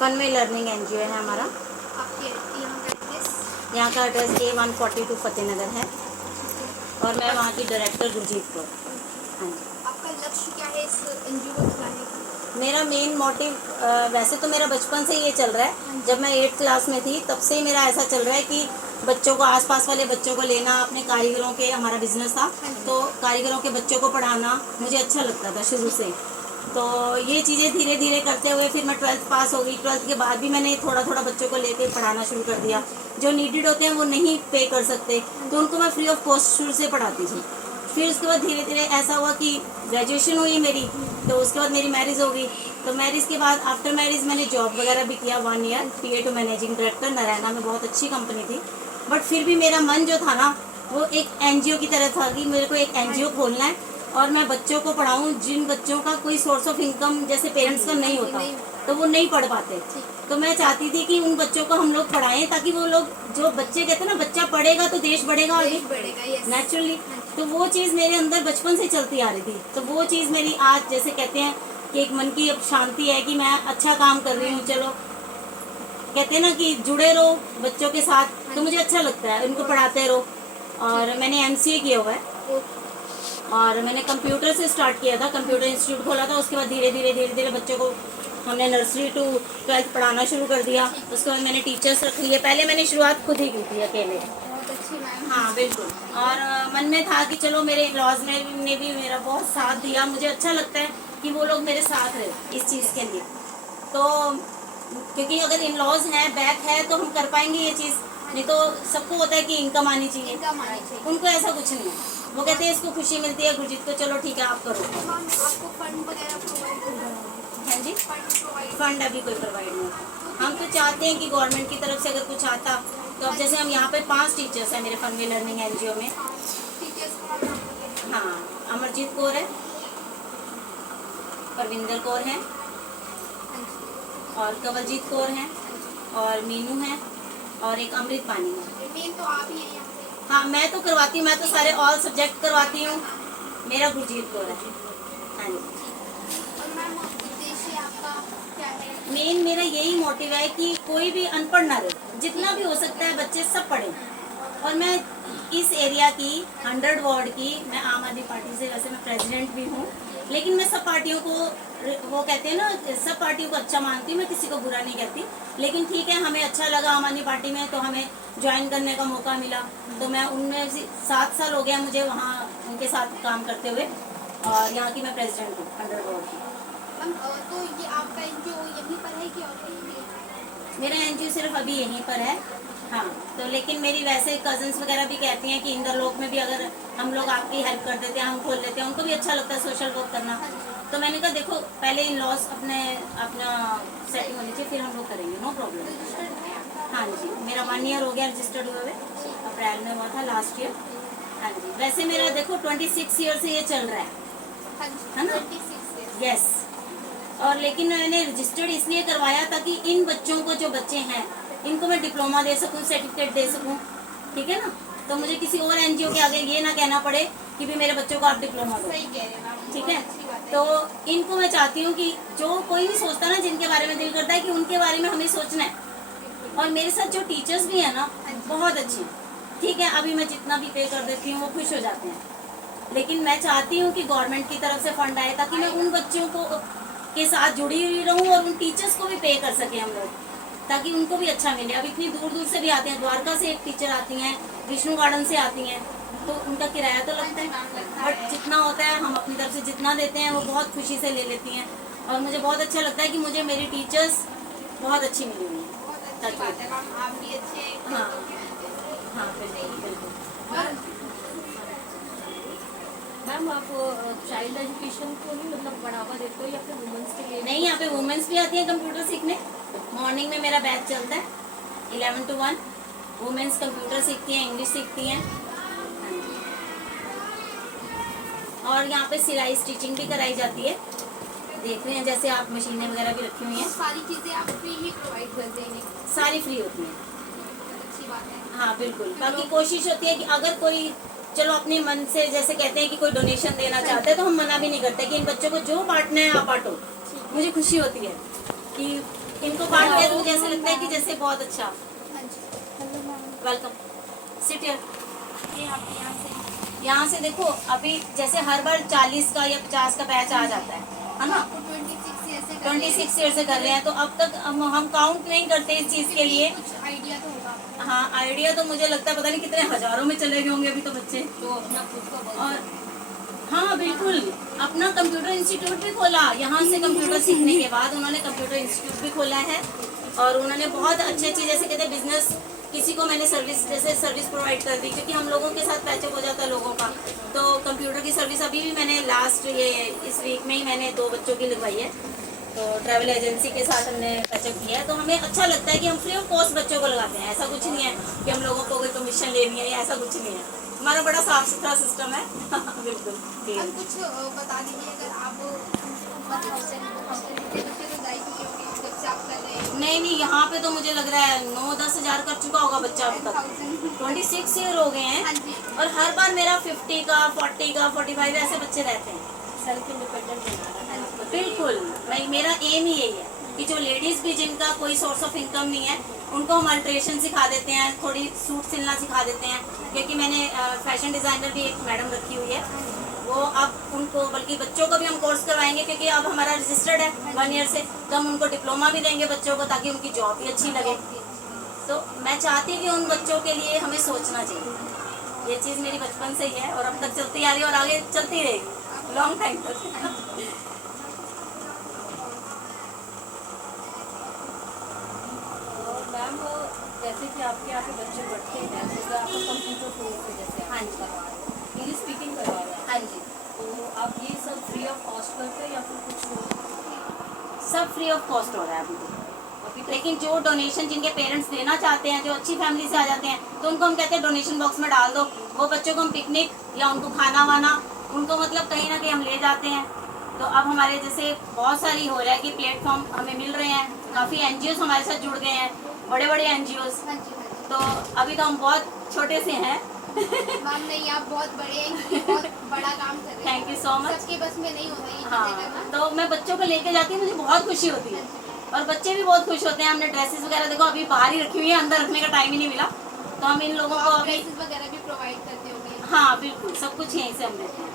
फनवे learning NGO है हमारा। आपके यहाँ का एड्रेस A142 फतेहनगर है और मैं वहाँ की डायरेक्टर गुरजीत कौर। हाँ जी। आपका लक्ष्य क्या है इस एनजीओ को चलाने का? मेरा मेन मोटिव वैसे तो मेरा बचपन से ये चल रहा है, जब मैं 8th क्लास में थी तब से ही मेरा ऐसा चल रहा है कि बच्चों को, आसपास वाले बच्चों को लेना, अपने कारीगरों के, हमारा बिजनेस था तो कारीगरों के बच्चों को पढ़ाना मुझे अच्छा लगता था शुरू से। तो ये चीज़ें धीरे धीरे करते हुए फिर मैं 12th पास हो गई। 12th के बाद भी मैंने थोड़ा थोड़ा बच्चों को लेके पढ़ाना शुरू कर दिया। जो नीडेड होते हैं वो नहीं पे कर सकते तो उनको मैं फ्री ऑफ कॉस्ट शुरू से पढ़ाती थी। फिर उसके बाद धीरे धीरे ऐसा हुआ कि ग्रेजुएशन हुई मेरी, तो उसके बाद मेरी मैरिज हो गई। तो मैरिज के बाद आफ्टर मैरिज मैंने जॉब वगैरह भी किया 1 year PA to managing director Narayana में, बहुत अच्छी कंपनी थी। बट फिर भी मेरा मन जो था ना वो एक एनजीओ की तरह था कि मेरे को एक एनजीओ खोलना है और मैं बच्चों को पढ़ाऊं जिन बच्चों का कोई सोर्स ऑफ इनकम जैसे पेरेंट्स का नहीं होता तो वो नहीं पढ़ पाते। तो मैं चाहती थी कि उन बच्चों को हम लोग पढ़ाएं ताकि वो लोग, जो बच्चे कहते हैं ना बच्चा पढ़ेगा तो देश बढ़ेगा आगे नेचुरली, तो वो चीज़ मेरे अंदर बचपन से चलती आ रही थी। तो वो चीज़ मेरी आज जैसे कहते हैं कि एक मन की अब शांति है कि मैं अच्छा काम कर रही हूँ। चलो कहते हैं ना कि जुड़े रहो बच्चों के साथ, तो मुझे अच्छा लगता है उनको पढ़ाते रहो। और मैंने MCA किया हुआ है और मैंने कंप्यूटर से स्टार्ट किया था, कंप्यूटर इंस्टीट्यूट खोला था। उसके बाद धीरे धीरे बच्चों को हमने नर्सरी टू 12th पढ़ाना शुरू कर दिया। उसके बाद मैंने टीचर्स रख लिए। पहले मैंने शुरुआत खुद ही की थी अकेले। बहुत अच्छी मैम। हाँ बिल्कुल। और मन में था कि चलो मेरे लॉज ने भी मेरा बहुत साथ दिया। मुझे अच्छा लगता है कि वो लोग मेरे साथ रहे इस चीज़ के लिए। तो क्योंकि अगर इन लॉज हैं, बैक है तो हम कर पाएंगे ये चीज़। नहीं तो सबको होता है कि इनकम आनी चाहिए, उनको ऐसा कुछ नहीं है। वो कहते हैं इसको खुशी मिलती है गुरजीत को, चलो ठीक है आप करो। आपको फंड वगैरह प्रोवाइड होता है? हाँ जी, फंड फंड अभी कोई प्रोवाइड नहीं होता। हम तो चाहते हैं कि गवर्नमेंट की तरफ से अगर कुछ आता तो अब जैसे हम यहाँ पे 5 टीचर्स हैं मेरे फनवे लर्निंग एनजीओ में। हाँ, अमरजीत कौर है, परविंदर कौर है और कंवलजीत कौर हैं और मीनू है और एक अमृत पानी है। मेन तो आप ही हैं यहाँ पे। हाँ, मैं तो करवाती हूँ, मैं तो सारे ऑल सब्जेक्ट करवाती हूँ। मेरा गुरजीत कौर है। हाँ जी। और मैम उद्देश्य आपका क्या है? मेन मेरा यही मोटिव है कि कोई भी अनपढ़ ना रहे, जितना भी हो सकता है बच्चे सब पढ़ें। और मैं इस एरिया की 100 वार्ड की, मैं आम आदमी पार्टी से वैसे मैं प्रेसिडेंट भी हूँ, लेकिन मैं सब पार्टियों को, वो कहते हैं ना, सब पार्टियों को अच्छा मानती हूँ, मैं किसी को बुरा नहीं कहती। लेकिन ठीक है, हमें अच्छा लगा आम आदमी पार्टी में तो हमें ज्वाइन करने का मौका मिला। तो मैं उनमें 7 साल हो गया मुझे वहाँ उनके साथ काम करते हुए और यहाँ की मैं प्रेसिडेंट हूँ 100 वार्ड की। मैम तो ये आपका एनजीओ यहीं पर है कि और कहीं भी है? मेरा एनजीओ सिर्फ अभी यहीं पर है। हाँ, तो लेकिन मेरी वैसे कजन्स वगैरह भी कहती हैं कि इंदरलोक में भी अगर हम लोग आपकी हेल्प कर देते हैं, हम खोल लेते हैं, उनको भी अच्छा लगता है सोशल वर्क करना। तो मैंने कहा देखो पहले इन लॉस अपना सेटिंग होनी चाहिए, फिर हम लोग करेंगे, नो प्रॉब्लम। हाँ जी, मेरा 1 ईयर हो गया रजिस्टर्ड हुए, अप्रैल में हुआ था लास्ट ईयर। हाँ जी, वैसे मेरा देखो 26 ईयर से ये चल रहा है ना? 26 यस। और लेकिन मैंने रजिस्टर्ड इसलिए करवाया ताकि इन बच्चों को, जो बच्चे हैं, इनको मैं डिप्लोमा दे सकूं, सर्टिफिकेट दे सकूं, ठीक है ना? तो मुझे किसी और एनजीओ के आगे ये ना कहना पड़े कि भी मेरे बच्चों को आप डिप्लोमा दो, सही कह रहे हैं मैम। ठीक है? तो इनको मैं चाहती हूँ कि जो कोई भी सोचता ना, जिनके बारे में दिल करता है कि उनके बारे में हमें सोचना है। और मेरे साथ जो टीचर्स भी है ना, बहुत अच्छी, ठीक है, अभी मैं जितना भी पे कर देती हूँ वो खुश हो जाते हैं। लेकिन मैं चाहती हूँ कि गवर्नमेंट की तरफ से फंड आए ताकि मैं उन बच्चों को के साथ जुड़ी हुई रहूँ और उन टीचर्स को भी पे कर सके हम लोग, ताकि उनको भी अच्छा मिले। अब इतनी दूर दूर से भी आते हैं, द्वारका से एक टीचर आती हैं, विष्णु गार्डन से आती हैं, तो उनका किराया तो लगता है, बट जितना होता है हम अपनी तरफ से जितना देते हैं वो बहुत खुशी से ले लेती हैं। और मुझे बहुत अच्छा लगता है कि मुझे मेरी टीचर्स बहुत अच्छी मिली हुई हैं। अच्छी बात है मैम, आप भी अच्छे। हाँ हाँ, बिल्कुल बिल्कुल। मैम आप चाइल्ड एजुकेशन को ही मतलब बढ़ावा देते हो या फिर वुमेन्स के लिए? नहीं, यहाँ पे वुमेन्स भी आती हैं कंप्यूटर सीखने। मॉर्निंग में मेरा बैच चलता है 11 to 1। वुमेन्स कंप्यूटर सीखती हैं, इंग्लिश सीखती हैं। और यहाँ पे सिलाई स्टिचिंग भी कराई जाती है। देख रहे हैं जैसे आप मशीनें वगैरह भी रखी हुई हैं, सारी चीजें आप फ्री ही प्रोवाइड करते हैं? सारी फ्री होती हैं। अच्छी बात है। हाँ बिल्कुल। बाकी कोशिश होती है कि अगर कोई, चलो अपने मन से, जैसे कहते हैं कि कोई डोनेशन देना चाहता है तो हम मना भी नहीं करते कि इन बच्चों को जो बांटना है आप बांटो। मुझे खुशी होती है कि इनको पार्ट में मुझे ऐसा लगता है कि जैसे बहुत अच्छा। हाँ जी। Hello ma'am. Welcome, sit here. ये आप यहाँ से देखो, अभी जैसे हर बार 40 का या 50 का बैच आ जाता है ना। आपको 26 ईयर से कर रहे हैं। 26 ईयर से कर रहे हैं, तो अब तक हम काउंट नहीं करते इस चीज के लिए। कुछ आइडिया तो होगा आपको। हाँ, आइडिया तो मुझे लगता है पता नहीं कितने हजारों में चले गए होंगे अभी तो बच्चे। जो अपना खुद का और हाँ बिल्कुल, अपना कंप्यूटर इंस्टीट्यूट भी खोला। यहाँ से कंप्यूटर सीखने के बाद उन्होंने कंप्यूटर इंस्टीट्यूट भी खोला है, और उन्होंने बहुत अच्छी अच्छी, जैसे कहते हैं बिजनेस, किसी को मैंने सर्विस, जैसे सर्विस प्रोवाइड कर दी, क्योंकि हम लोगों के साथ पैचअप हो जाता है लोगों का। तो कंप्यूटर की सर्विस अभी भी मैंने लास्ट इस वीक में ही मैंने 2 बच्चों की लगवाई है। तो ट्रैवल एजेंसी के साथ हमने पैचअप किया है। तो हमें अच्छा लगता है कि हम फ्री ऑफ कॉस्ट बच्चों को लगाते हैं। ऐसा कुछ नहीं है कि हम लोगों को कोई कमीशन लेनी है, या ऐसा कुछ नहीं है। हमारा बड़ा साफ सुथरा सिस्टम है। बिल्कुल। हम कुछ बता दीजिए, अगर आप 1,000 बच्चे तो जा ही चुके होंगे जब से आप कर रहे हैं। नहीं, यहाँ पे तो मुझे लग रहा है 9-10 हज़ार कर चुका होगा बच्चा अभी तक। 26 ईयर हो गए हाँ हैं, जी। और हर बार मेरा 50 का, 40 का, 45 ऐसे बच्चे रहते हैं। सेल्फ इंडिपेंडेंट बनाना है। बिल्कुल, भाई मेरा एम ही यही है कि जो लेडीज भी जिनका कोई सोर्स ऑफ इनकम नहीं है, उनको हम अल्ट्रेशन सिखा देते हैं, थोड़ी सूट सिलना सिखा देते हैं। क्योंकि मैंने फैशन डिजाइनर भी एक मैडम रखी हुई है, वो अब उनको, बल्कि बच्चों को भी हम कोर्स करवाएंगे, क्योंकि अब हमारा रजिस्टर्ड है 1 ईयर से, तो हम उनको डिप्लोमा भी देंगे बच्चों को, ताकि उनकी जॉब भी अच्छी लगे। तो मैं चाहती हूँ कि उन बच्चों के लिए हमें सोचना चाहिए। ये चीज़ मेरी बचपन से ही है, और अब तक चलती आ रही है, और आगे चलती रहेगी लॉन्ग टाइम तक। मैम, जैसे कि आपके यहाँ पे बच्चे बढ़ते हैं, जैसे आपका कंप्यूटर कोर्स है, जैसे हाँ आप जी। करवा रहे हैं, इंग्लिश स्पीकिंग करवा रहे हैं, हाँ जी, तो आप ये सब फ्री ऑफ कॉस्ट करते हैं या फिर कुछ सब फ्री ऑफ कॉस्ट हो रहा है अभी तो। अभी तक? लेकिन जो डोनेशन जिनके पेरेंट्स देना चाहते हैं, जो अच्छी फैमिली से आ जाते हैं, तो उनको हम कहते हैं डोनेशन बॉक्स में डाल दो। वो बच्चों को हम पिकनिक या उनको खाना वाना, उनको मतलब कहीं ना कहीं हम ले जाते हैं। तो अब हमारे जैसे बहुत सारी हो रहा है कि प्लेटफॉर्म हमें मिल रहे हैं, काफ़ी एनजीओ हमारे साथ जुड़ गए हैं, बड़े बड़े एनजीओ। हाँ जी। हाँ जी। तो अभी तो हम बहुत छोटे से हैं। मैम नहीं, आप बहुत बड़े हैं, क्योंकि बहुत बड़ा काम कर रहे हैं। Thank you so much. सबके बस में नहीं होता ये हाँ, चीजें करना। तो मैं बच्चों को लेके जाती हूँ, मुझे बहुत खुशी होती है, और बच्चे भी बहुत खुश होते हैं। हमने ड्रेसेस वगैरह देखो अभी बाहर ही रखी हुई है, अंदर रखने का टाइम ही नहीं मिला, तो हम इन लोगों को आप अभी, ड्रेसेस वगैरह भी प्रोवाइड करते होंगे, हाँ बिल्कुल, सब कुछ यहीं से हम देते हैं।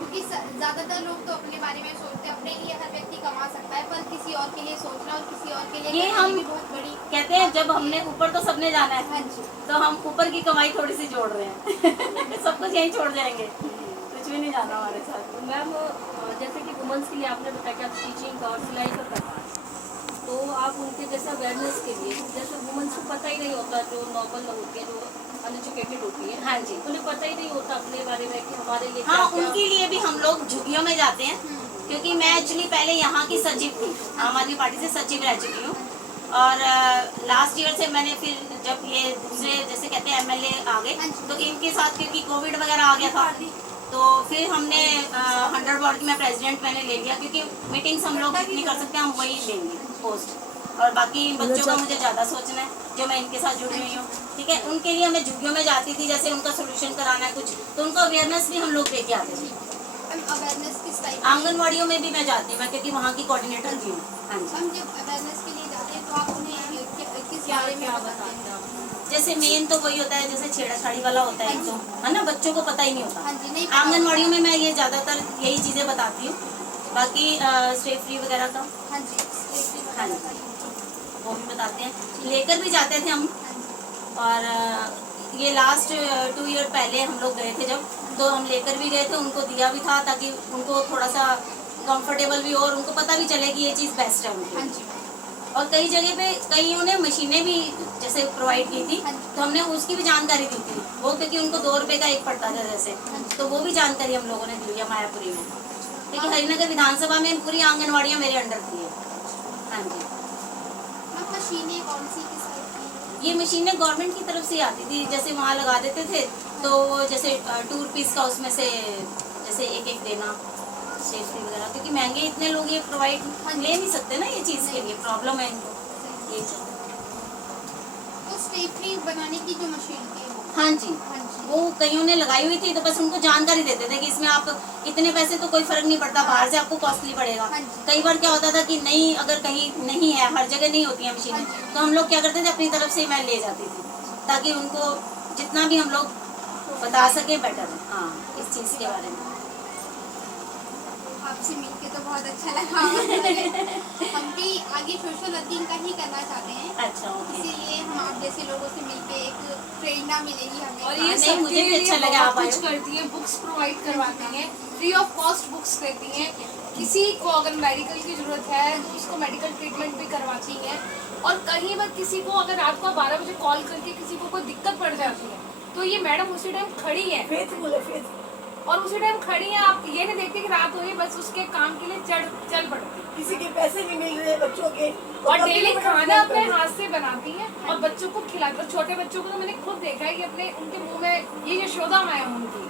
क्योंकि ज्यादातर लोग तो अपने बारे में सोचते हैं, अपने लिए हर व्यक्ति कमा सकता है, पर किसी और के लिए सोचना और किसी और के लिए ये करना हम भी बहुत बड़ी। कहते हैं जब हमने ऊपर तो सबने जाना है, हाँ जी। तो हम ऊपर की कमाई थोड़ी सी जोड़ रहे हैं। सब कुछ यहीं छोड़ जाएंगे, कुछ भी नहीं जाना हमारे साथ। तो मैम, जैसे कि वुमेंस के लिए आपने बताया कि आप स्टिचिंग का और सिलाई का करवा रहे हैं, तो आप उनके जैसे अवेयरनेस के लिए, जैसे वुमेन्स को पता ही नहीं होता, जो नॉर्मल होती है, जो अनएजुकेटेड होती है, हाँ जी, उन्हें पता ही नहीं होता अपने बारे में कि हमारे लिए हाँ, क्या-क्या- उनके लिए भी हम लोग झुग्गियों में जाते हैं। क्योंकि मैं एक्चुअली पहले यहाँ की सचिव थी, आम आदमी पार्टी से सचिव रह चुकी हूँ, और लास्ट ईयर से मैंने फिर जब ये दूसरे जैसे कहते हैं एमएलए आ गए, तो इनके साथ क्योंकि कोविड वगैरह आ गया था, तो फिर हमने 100 वार्ड की मैं प्रेसिडेंट मैंने ले लिया, क्योंकि मीटिंग्स हम लोग जितनी कर सकते हैं हम वही लेंगे पोस्ट, और बाकी बच्चों का मुझे ज़्यादा सोचना है, जो मैं इनके साथ जुड़ी हुई हूँ, ठीक है। उनके लिए मैं झुग्गियों में जाती थी, जैसे उनका सोल्यूशन कराना है कुछ, तो उनको अवेयरनेस भी हम लोग देके आते थे। अवेयरनेस किस टाइप? आंगनवाड़ियों में भी मैं जाती हूँ, मैं क्योंकि वहाँ की कोऑर्डिनेटर भी हूँ। हाँ जी, हम जब अवेयरनेस के लिए जाते हैं तो आप उन्हें किस बारे में बताते हैं? जैसे मेन तो वही होता है, जैसे छेड़छाड़ी वाला होता है, तो है ना, बच्चों को पता ही नहीं होता। हाँ जी, नहीं पता आंगनवाड़ियों में मैं ये ज़्यादातर यही चीज़ें बताती हूँ। बाकी स्ट्रेट फ्री वगैरह का, हाँ जी, स्ट्रेटली हाँ जी, बताइए। वो भी बताते हैं, लेकर भी जाते थे हम। हाँ जी। और ये लास्ट 2 ईयर पहले हम लोग गए थे जब, तो हम लेकर भी गए थे, उनको दिया भी था, ताकि उनको थोड़ा सा कंफर्टेबल भी हो, और उनको पता भी चले कि ये चीज़ बेस्ट है उनके हाँ लिए। जी। और कई जगह पे कईयों ने मशीनें भी जैसे प्रोवाइड की थी, तो हमने उसकी भी जानकारी दी थी वो, क्योंकि उनको 2 रुपए का एक पड़ता था जैसे, तो वो भी जानकारी हम लोगों ने दी है मायापुरी में, क्योंकि हरिनगर विधानसभा में पूरी आंगनवाड़ियाँ मेरे अंडर थी। हाँ जी, अब मशीनें कौन सी किस टाइप की? ये मशीनें गवर्नमेंट की तरफ से आती थी, जैसे वहाँ लगा देते थे, तो वो जैसे 2 रुपीज़ का उसमें से जैसे एक देना, सेफ्टी वगैरह, क्योंकि महंगे इतने लोग ये प्रोवाइड ले नहीं सकते ना, ये चीज़ के लिए प्रॉब्लम है इनको, ये चीज़। तो स्टेपलरी बनाने की जो मशीन थी वो? हाँ जी, हाँ जी। वो कईयों ने लगाई हुई थी, तो बस उनको जानकारी देते थे कि इसमें आप इतने पैसे तो कोई फर्क नहीं पड़ता, बाहर से आपको कॉस्टली पड़ेगा। हाँ जी। कई बार क्या होता था कि नहीं, अगर कहीं नहीं है, हर जगह नहीं होती है मशीनें, हाँ जी। तो हम लोग क्या करते थे, अपनी तरफ से मैं ले जाती थी, ताकि उनको जितना भी हम लोग बता सके बेटर। हाँ, इस चीज़ के बारे में। आपसे मिलके तो बहुत अच्छा लगा। हम भी आगे सोशल वर्किंग का ही करना चाहते हैं, अच्छा, ओके। इसीलिए हम आप जैसे लोगों से मिलके एक प्रेरणा मिलेगी हमें। और ये नहीं, सब मुझे भी अच्छा लगा आप कुछ आए। करती हैं, बुक्स प्रोवाइड करवाती हैं, फ्री ऑफ कॉस्ट बुक्स देती हैं। किसी को अगर मेडिकल की जरूरत है तो उसको मेडिकल ट्रीटमेंट भी करवाती हैं। और कहीं पर किसी को अगर रात को 12 बजे कॉल करके किसी को कोई दिक्कत पड़ जाती है तो ये मैडम उसी टाइम खड़ी है, और उसी टाइम खड़ी है। आप ये नहीं देखते कि रात हो रही, बस उसके काम के लिए चल पड़ती। किसी के पैसे नहीं मिल रहे बच्चों के, और डेली खाना अपने हाथ से बनाती हैं और बच्चों को खिलाती हैं। और छोटे बच्चों को तो मैंने खुद देखा है कि अपने उनके मुंह में ये यशोदा माया उनकी,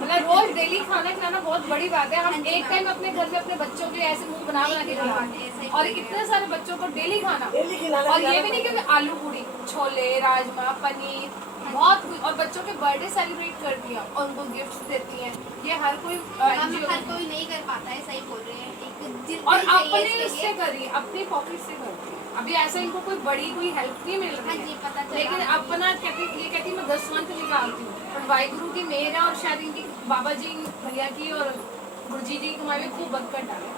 मतलब रोज डेली खाना खिलाना बहुत बड़ी बात है। हम एक टाइम अपने घर में अपने बच्चों के लिए ऐसे मुंह बना के खिलाते हैं, और इतने सारे बच्चों को डेली खाना। डेली खिलाना और ये भी नहीं कि आलू पूरी, छोले, राजमा, पनीर, बहुत कुछ। और बच्चों के बर्थडे सेलिब्रेट करती हैं और उनको गिफ्ट देती हैं। ये हर कोई हम NGO हर कोई नहीं कर पाता है, सही बोल रहे हैं। एक दिल और चाहिए अपने इसके उससे लिए। करिए, अपनी पॉकेट से करती है। अभी ऐसा इनको कोई बड़ी कोई हेल्प नहीं मिल हाँ रही जी, है, पता चला। लेकिन अपना कहती मैं 10 मंथ निकालती हूँ। और वाहिगुरु की मेहर है, और शायद इनकी बाबा जी भैया की और गुरुजी जी की हमारे खूब बरकत डाले,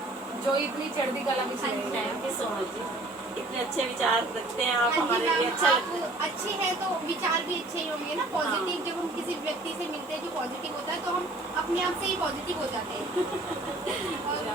जो इतनी चढ़ती कला में चले गए। थैंक यू सो मच जी, इतने अच्छे विचार रखते हैं आप, हाँ जी हमारे लिए मैम, अच्छा आप लगता है। अच्छे हैं तो विचार भी अच्छे ही होंगे ना, पॉजिटिव। जब हम किसी व्यक्ति से मिलते हैं जो पॉजिटिव होता है तो हम अपने आप से ही पॉजिटिव हो जाते हैं। और